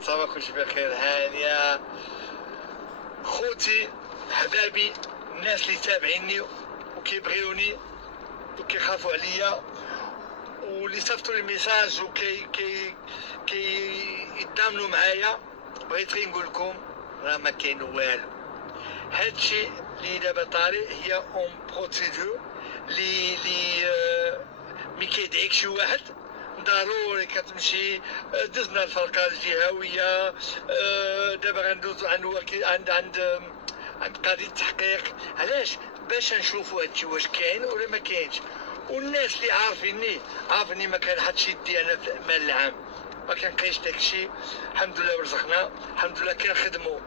صباحكم بخير هانية خوتي حبابي، الناس اللي تابعيني وكيبغيوني وكيخافوا عليا واللي صيفطوا لي ميساج يتضامنوا معايا. بغيت غير نقول لكم راه ما كاين والو. هادشي اللي دابا طاري هي اون بروسيدور لي مي كيدعيك شي واحد ضروري كتمشي. دزنا الفرقه الجهويه، دابا غندوزو عند قاضي التحقيق. علاش؟ باش نشوفوا هادشي واش كاين ولا ما كاينش. والناس اللي عارفيني ما كنحطش يدي انا في المال العام، ما كنقيش داكشي. الحمد لله ورزقنا، الحمد لله كنخدموا.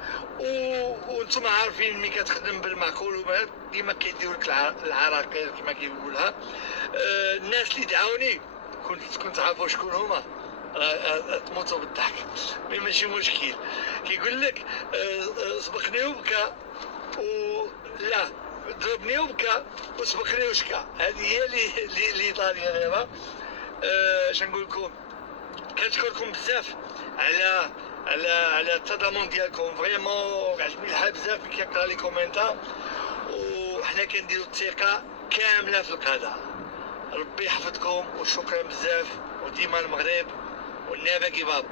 وانتم عارفين ملي كتخدم بالمعقول ديما كيديروا لك العراقيل كما كيقولها. الناس اللي دعاوني كنت عارفوا شكون هما، تموتوا بالضحك. مي ماشي مشكل. كيقول لك سبقني وبكى لا ضربني وبكى وسبقني وشكى. هذه هي اللي طاريه دابا. اش نقول لكم، كنشكركم بزاف على التضامن ديالكم. فريمون عجبني الحال بزاف ملي كنقرا لي كومنتار. وحنا كنديروا الثقه كامله في القضاء. ربي يحفظكم وشكرا بزاف. وديما المغرب والنابا كباب.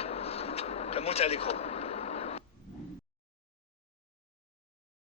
كنموت عليكم.